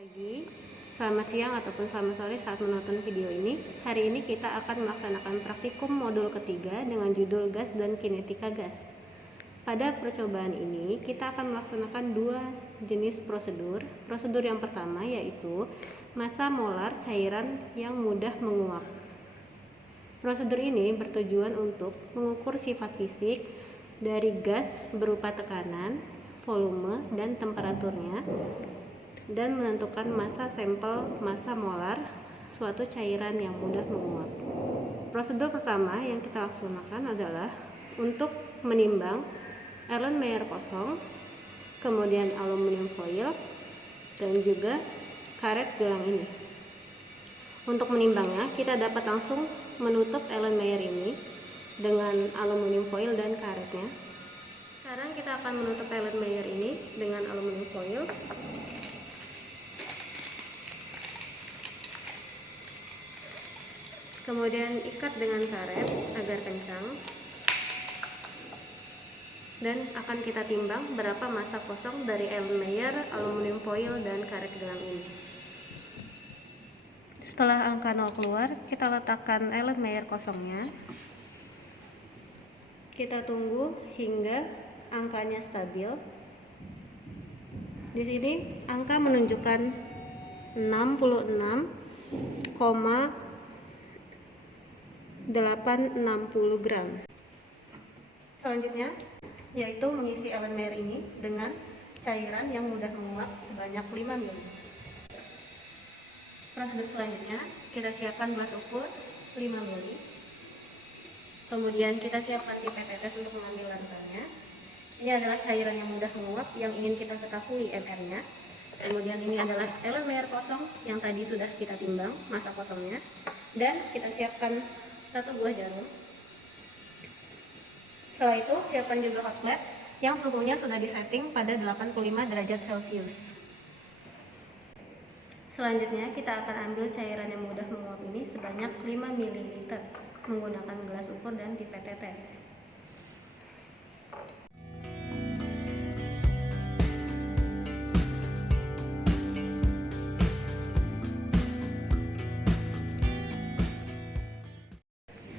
pagi, selamat siang ataupun selamat sore saat menonton video ini. Hari ini kita akan melaksanakan praktikum modul ketiga dengan judul gas dan kinetika gas. Pada percobaan ini kita akan melaksanakan dua jenis prosedur. Prosedur yang pertama yaitu massa molar cairan yang mudah menguap. Prosedur ini bertujuan untuk mengukur sifat fisik dari gas berupa tekanan, volume, dan temperaturnya, dan menentukan massa sampel massa molar suatu cairan yang mudah menguap. Prosedur pertama yang kita laksanakan adalah untuk menimbang Erlenmeyer kosong, kemudian aluminium foil, dan juga karet gelang ini. Untuk menimbangnya, kita dapat langsung menutup Erlenmeyer ini dengan aluminium foil dan karetnya. Sekarang kita akan menutup Erlenmeyer ini dengan aluminium foil. Kemudian ikat dengan karet agar kencang, dan akan kita timbang berapa massa kosong dari Erlenmeyer, aluminium foil, dan karet gelang ini. Setelah angka 0 keluar, kita letakkan Erlenmeyer kosongnya. Kita tunggu hingga angkanya stabil. Di sini angka menunjukkan 66,860 gram. Selanjutnya yaitu mengisi Erlenmeyer ini dengan cairan yang mudah menguap sebanyak 5 ml. Prosedur selanjutnya, kita siapkan gelas ukur 5 ml. Kemudian kita siapkan pipet tetes untuk mengambil lantarnya. Ini adalah cairan yang mudah menguap yang ingin kita ketahui MR-nya. Kemudian ini adalah Erlenmeyer kosong yang tadi sudah kita timbang massa kosongnya. Dan kita siapkan satu buah jarum. Setelah itu siapkan juga hot plate yang suhunya sudah disetting pada 85 derajat Celcius. Selanjutnya kita akan ambil cairan yang mudah menguap ini sebanyak 5 ml menggunakan gelas ukur dan pipet tetes.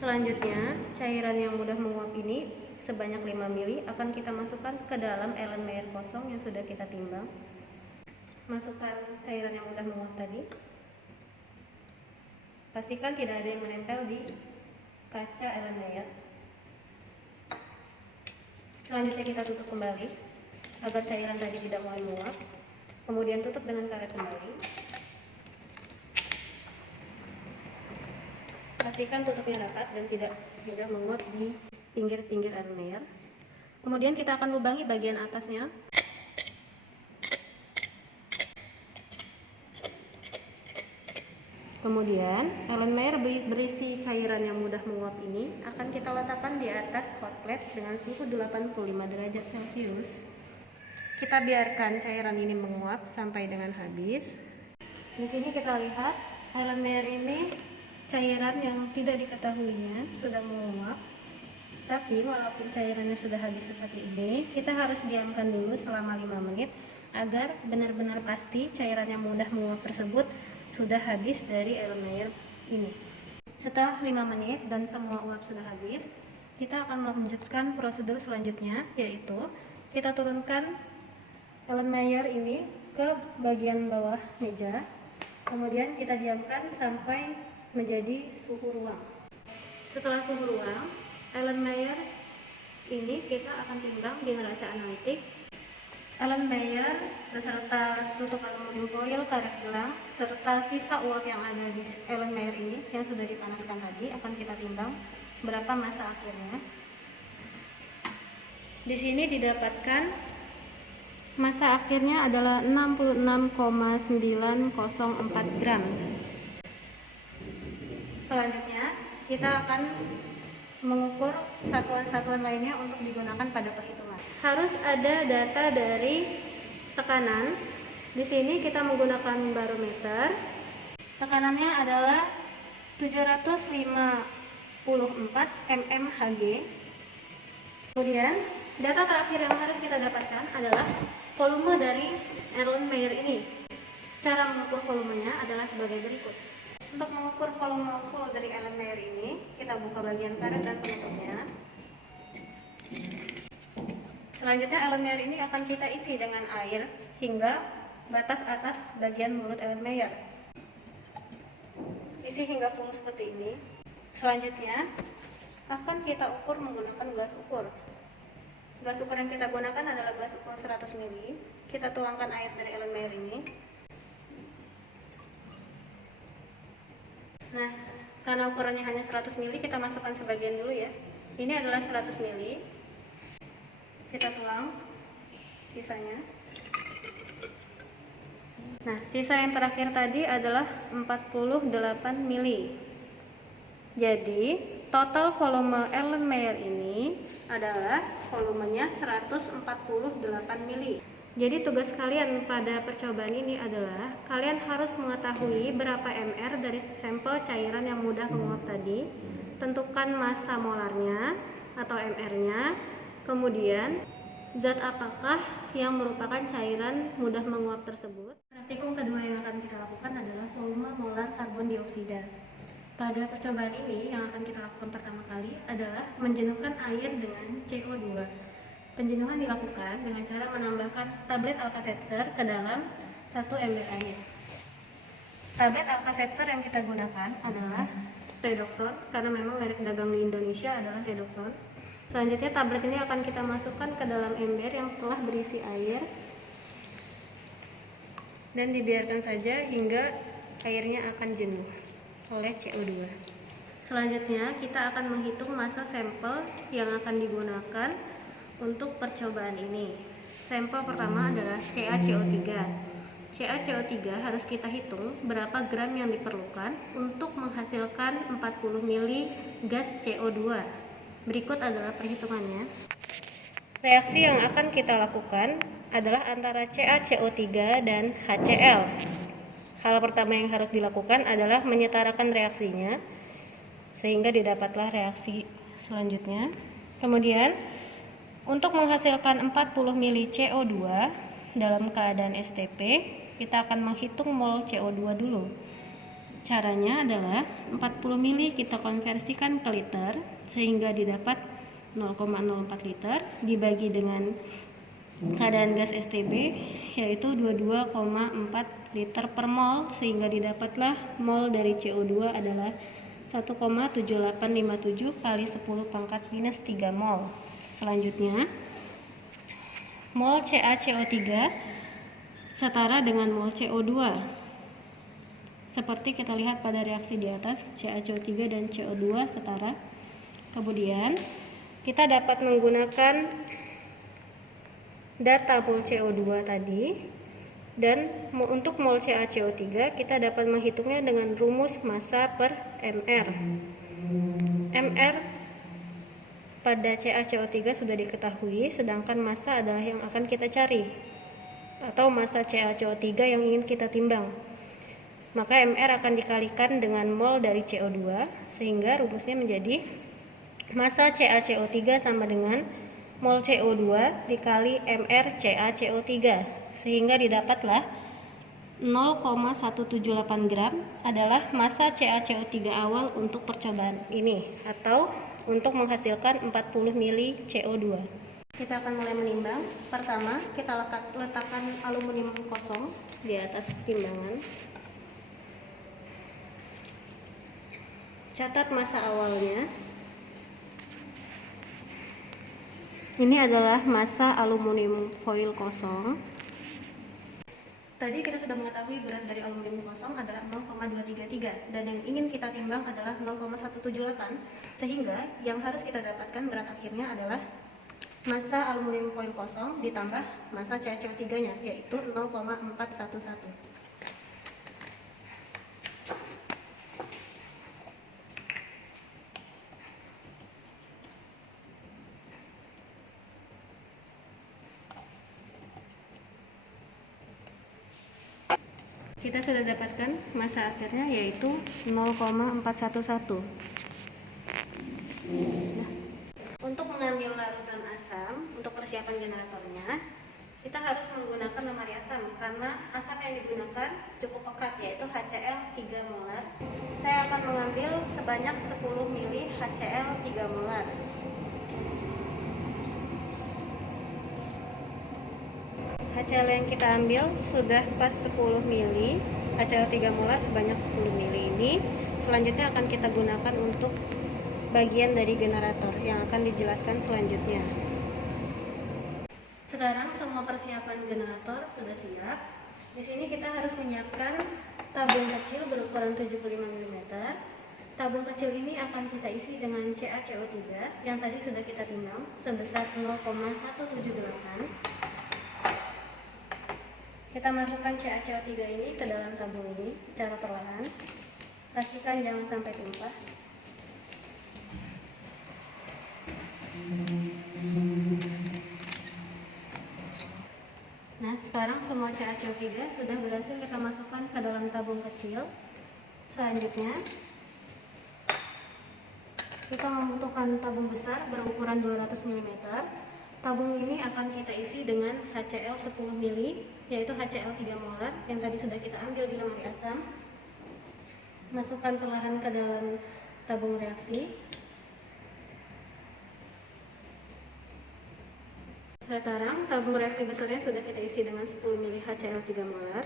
Selanjutnya, cairan yang mudah menguap ini sebanyak 5 ml akan kita masukkan ke dalam Erlenmeyer kosong yang sudah kita timbang. Masukkan cairan yang mudah menguap tadi. Pastikan tidak ada yang menempel di kaca Erlenmeyer. Selanjutnya kita tutup kembali agar cairan tadi tidak mulai menguap. Kemudian tutup dengan karet kembali. Pastikan tutupnya rapat dan tidak mudah menguap di pinggir-pinggir Erlenmeyer. Kemudian kita akan lubangi bagian atasnya. Kemudian Erlenmeyer berisi cairan yang mudah menguap ini akan kita letakkan di atas hot plate dengan suhu 85 derajat Celcius. Kita biarkan cairan ini menguap sampai dengan habis. Di sini kita lihat Erlenmeyer ini cairan yang tidak diketahuinya sudah menguap. Tapi walaupun cairannya sudah habis seperti ini, kita harus diamkan dulu selama 5 menit agar benar-benar pasti cairan yang mudah menguap tersebut sudah habis dari Erlenmeyer ini. Setelah 5 menit dan semua uap sudah habis, kita akan melanjutkan prosedur selanjutnya, yaitu kita turunkan Erlenmeyer ini ke bagian bawah meja. Kemudian kita diamkan sampai menjadi suhu ruang. Setelah suhu ruang, Erlenmeyer ini kita akan timbang di neraca analitik. Erlenmeyer beserta tutup aluminium foil, karet gelang, serta sisa uap yang ada di Erlenmeyer ini yang sudah dipanaskan tadi akan kita timbang berapa massa akhirnya. Di sini didapatkan massa akhirnya adalah 66,904 gram. Selanjutnya kita akan mengukur satuan-satuan lainnya untuk digunakan pada perhitungan. Harus ada data dari tekanan. Di sini kita menggunakan barometer. Tekanannya adalah 754 mmHg. Kemudian data terakhir yang harus kita dapatkan adalah volume dari Erlenmeyer ini. Cara mengukur volumenya adalah sebagai berikut. Untuk mengukur volume full dari Erlenmeyer ini, kita buka bagian karet dan penutupnya. Selanjutnya Erlenmeyer ini akan kita isi dengan air hingga batas atas bagian mulut Erlenmeyer. Isi hingga full seperti ini. Selanjutnya akan kita ukur menggunakan gelas ukur. Gelas ukur yang kita gunakan adalah gelas ukur 100 ml. Kita tuangkan air dari Erlenmeyer ini. Nah, karena ukurannya hanya 100 ml, kita masukkan sebagian dulu ya. Ini adalah 100 ml. Kita tuang sisanya. Nah, sisa yang terakhir tadi adalah 48 ml. Jadi, total volume Erlenmeyer ini adalah volumenya 148 ml. Jadi tugas kalian pada percobaan ini adalah kalian harus mengetahui berapa mR dari sampel cairan yang mudah menguap tadi, tentukan massa molarnya atau mR-nya, kemudian zat apakah yang merupakan cairan mudah menguap tersebut. Praktikum kedua yang akan kita lakukan adalah volume molar karbon dioksida. Pada percobaan ini yang akan kita lakukan pertama kali adalah menjenuhkan air dengan CO2. Penjenuhan dilakukan dengan cara menambahkan tablet Alka-Seltzer ke dalam 1 ember air. Tablet Alka-Seltzer yang kita gunakan adalah Redoxon, karena memang merek dagang di Indonesia adalah Redoxon. Selanjutnya tablet ini akan kita masukkan ke dalam ember yang telah berisi air dan dibiarkan saja hingga airnya akan jenuh oleh CO2. Selanjutnya kita akan menghitung massa sampel yang akan digunakan untuk percobaan ini. Sampel pertama adalah CaCO3. CaCO3 harus kita hitung berapa gram yang diperlukan untuk menghasilkan 40 ml gas CO2. Berikut adalah perhitungannya. Reaksi yang akan kita lakukan adalah antara CaCO3 dan HCl. Hal pertama yang harus dilakukan adalah menyetarakan reaksinya sehingga didapatlah reaksi selanjutnya. Kemudian untuk menghasilkan 40 ml CO2 dalam keadaan STP, kita akan menghitung mol CO2 dulu. Caranya adalah 40 ml kita konversikan ke liter sehingga didapat 0,04 liter dibagi dengan keadaan gas STB yaitu 22,4 liter per mol sehingga didapatlah mol dari CO2 adalah 1,7857 kali 10 pangkat minus 3 mol. Selanjutnya, mol CaCO3 setara dengan mol CO2. Seperti kita lihat pada reaksi di atas, CaCO3 dan CO2 setara. Kemudian, kita dapat menggunakan data mol CO2 tadi. Dan untuk mol CaCO3 kita dapat menghitungnya dengan rumus massa per mR. mR pada CaCO3 sudah diketahui, sedangkan massa adalah yang akan kita cari atau massa CaCO3 yang ingin kita timbang. Maka mR akan dikalikan dengan mol dari CO2 sehingga rumusnya menjadi massa CaCO3 sama dengan mol CO2 dikali mR CaCO3 sehingga didapatlah 0,178 gram adalah massa CaCO3 awal untuk percobaan ini atau untuk menghasilkan 40 ml CO2. Kita akan mulai menimbang. Pertama, kita letakkan aluminium kosong di atas timbangan. Catat massa awalnya. Ini adalah massa aluminium foil kosong. Tadi kita sudah mengetahui berat dari aluminium kosong adalah 0,233 dan yang ingin kita timbang adalah 0,178 sehingga yang harus kita dapatkan berat akhirnya adalah massa aluminium foil kosong ditambah massa CaCO3-nya yaitu 0,411. Kita sudah dapatkan massa akhirnya yaitu 0,411. Nah, untuk mengambil larutan asam untuk persiapan generatornya, kita harus menggunakan lemari asam karena asam yang digunakan cukup pekat, yaitu HCl 3 molar. Saya akan mengambil sebanyak 10 ml HCl 3 molar. HCl yang kita ambil sudah pas 10 ml, HCl 3 molar sebanyak 10 ml ini. Selanjutnya akan kita gunakan untuk bagian dari generator yang akan dijelaskan selanjutnya. Sekarang semua persiapan generator sudah siap. Di sini kita harus menyiapkan tabung kecil berukuran 75 mm. Tabung kecil ini akan kita isi dengan CaCO3 yang tadi sudah kita timbang sebesar 0,178. Kita masukkan CaCO3 ini ke dalam tabung ini secara perlahan. Pastikan jangan sampai tumpah. Nah, sekarang semua CaCO3 sudah berhasil kita masukkan ke dalam tabung kecil. Selanjutnya, kita membutuhkan tabung besar berukuran 200 mm. Tabung ini akan kita isi dengan HCl 10 ml, yaitu HCl 3 molar yang tadi sudah kita ambil di lemari asam. Masukkan perlahan ke dalam tabung reaksi. Sekarang tabung reaksi besarnya sudah kita isi dengan 10 ml HCl 3 molar.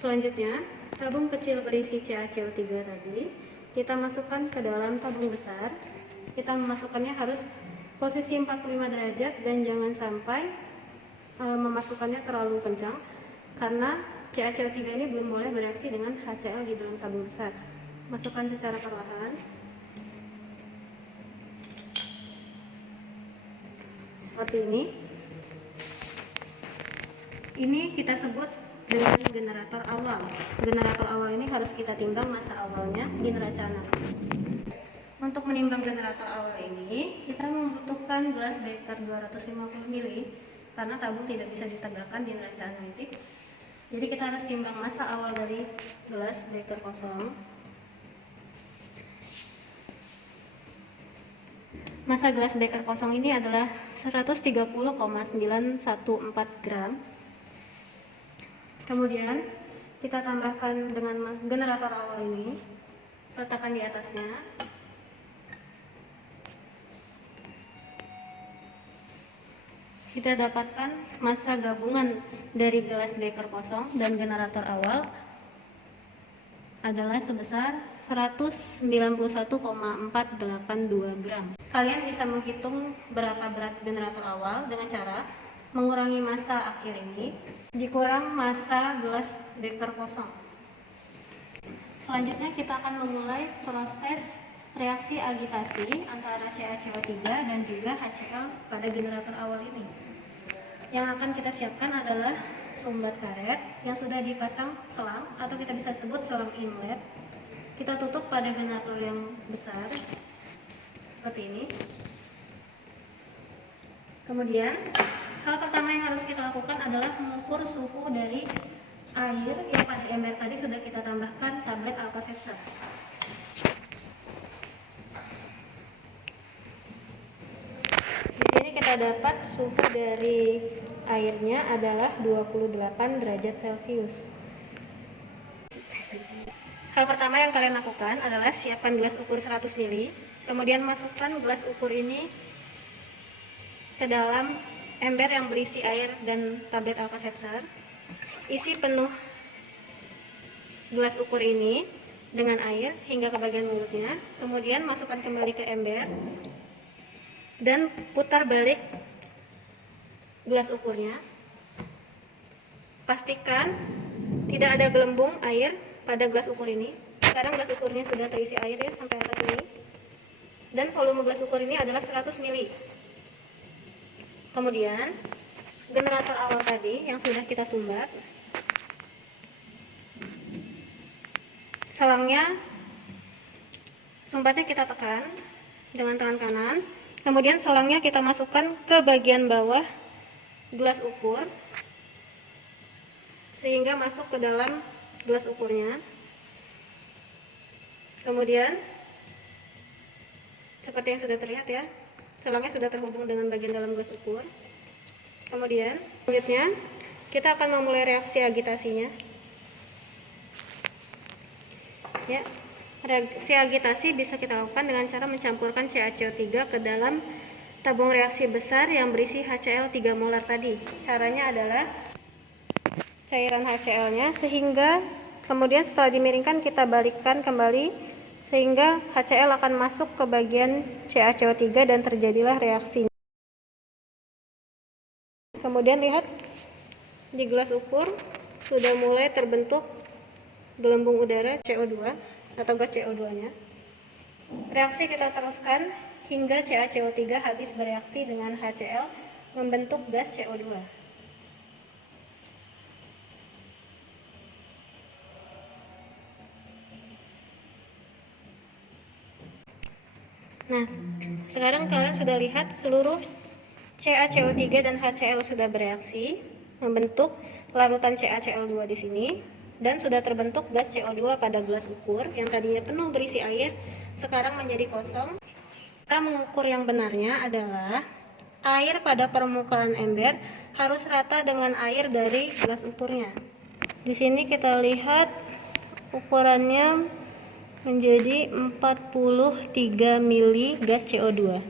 Selanjutnya, tabung kecil berisi CaCO3 tadi kita masukkan ke dalam tabung besar. Kita memasukkannya harus posisi 45 derajat dan jangan sampai memasukkannya terlalu kencang karena CaCO3 ini belum boleh bereaksi dengan HCl di dalam tabung besar. Masukkan secara perlahan. Seperti ini. Ini kita sebut dengan generator awal. Generator awal ini harus kita timbang masa awalnya di neraca 6. Untuk menimbang generator awal ini, kita membutuhkan gelas beker 250 ml karena tabung tidak bisa ditegakkan di neraca analitik. Jadi kita harus timbang massa awal dari gelas beker kosong. Massa gelas beker kosong ini adalah 130,914 gram. Kemudian kita tambahkan dengan generator awal ini, letakkan di atasnya. Kita dapatkan massa gabungan dari gelas beker kosong dan generator awal adalah sebesar 191,482 gram. Kalian bisa menghitung berapa berat generator awal dengan cara mengurangi massa akhir ini dikurang massa gelas beker kosong. Selanjutnya kita akan memulai proses reaksi agitasi antara CaCO3 dan juga HCl pada generator awal ini. Yang akan kita siapkan adalah sumbat karet yang sudah dipasang selang atau kita bisa sebut selang inlet. Kita tutup pada generator yang besar seperti ini. Kemudian hal pertama yang harus kita lakukan adalah mengukur suhu dari air yang pada ember tadi sudah kita tambahkan tablet Alka-Seltzer. Di sini kita dapat suhu dari airnya adalah 28 derajat Celcius. Hal pertama yang kalian lakukan adalah siapkan gelas ukur 100 ml, kemudian masukkan gelas ukur ini ke dalam ember yang berisi air dan tablet Alka-Seltzer. Isi penuh gelas ukur ini dengan air hingga ke bagian mulutnya, kemudian masukkan kembali ke ember dan putar balik gelas ukurnya. Pastikan tidak ada gelembung air pada gelas ukur ini. Sekarang gelas ukurnya sudah terisi air ya sampai atas ini. Dan volume gelas ukur ini adalah 100 ml. Kemudian generator awal tadi yang sudah kita sumbat, sumbatnya kita tekan dengan tangan kanan. Kemudian selangnya kita masukkan ke bagian bawah gelas ukur sehingga masuk ke dalam gelas ukurnya. Kemudian seperti yang sudah terlihat ya, selangnya sudah terhubung dengan bagian dalam gelas ukur. Kemudian selanjutnya kita akan memulai reaksi agitasinya. Ya, reaksi agitasi bisa kita lakukan dengan cara mencampurkan CaCO3 ke dalam tabung reaksi besar yang berisi HCl 3 molar tadi. Caranya adalah cairan HCl-nya sehingga kemudian setelah dimiringkan kita balikkan kembali sehingga HCl akan masuk ke bagian CaCO3 dan terjadilah reaksinya. Kemudian lihat di gelas ukur sudah mulai terbentuk gelembung udara CO2 atau gas CO2-nya. Reaksi kita teruskan hingga CaCO3 habis bereaksi dengan HCl membentuk gas CO2. Nah, sekarang kalian sudah lihat seluruh CaCO3 dan HCl sudah bereaksi membentuk larutan CaCl2 di sini dan sudah terbentuk gas CO2 pada gelas ukur yang tadinya penuh berisi air sekarang menjadi kosong. Kita mengukur yang benarnya adalah air pada permukaan ember harus rata dengan air dari gelas ukurnya. Di sini kita lihat ukurannya menjadi 43 mili gas CO2.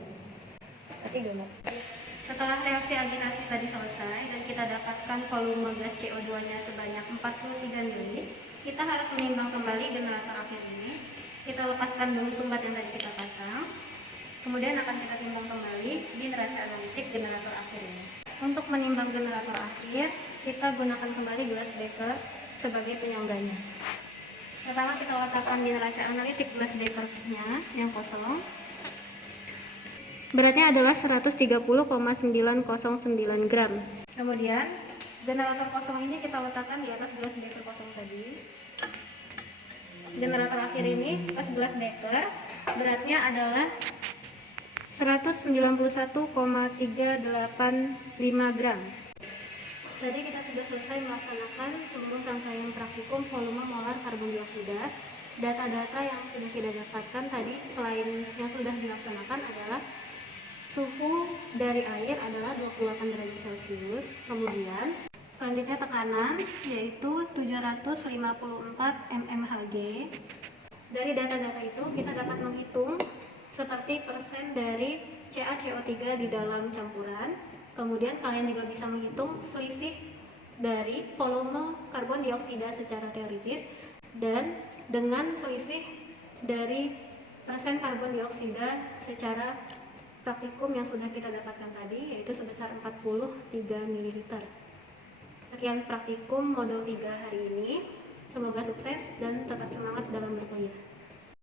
Setelah reaksi agitasi tadi selesai dan kita dapatkan volume gas CO2-nya sebanyak 43 mili, kita harus menimbang kembali generator akhir ini. Kita lepaskan dulu sumbat yang tadi kita pasang, kemudian akan kita timbang kembali di neraca analitik generator akhir ini. Untuk menimbang generator akhir, kita gunakan kembali gelas beker sebagai penyangganya. Pertama kita letakkan di neraca analitik gelas bekernya yang kosong. Beratnya adalah 130,909 gram. Kemudian generator kosong ini kita letakkan di atas gelas beker kosong tadi. Generator akhir ini pas gelas beker beratnya adalah 191,385 gram. Tadi kita sudah selesai melaksanakan seluruh rangkaian praktikum volume molar karbon dioksida. Data-data yang sudah kita dapatkan tadi selain yang sudah dilaksanakan adalah suhu dari air adalah 28 derajat Celcius. Kemudian selanjutnya tekanan yaitu 754 mmHg. Dari data-data itu kita dapat menghitung seperti persen dari CaCO3 di dalam campuran. Kemudian kalian juga bisa menghitung selisih dari volume karbon dioksida secara teoritis dan dengan selisih dari persen karbon dioksida secara praktikum yang sudah kita dapatkan tadi, yaitu sebesar 43 ml. Sekian praktikum modul 3 hari ini. Semoga sukses dan tetap semangat dalam berkuliah.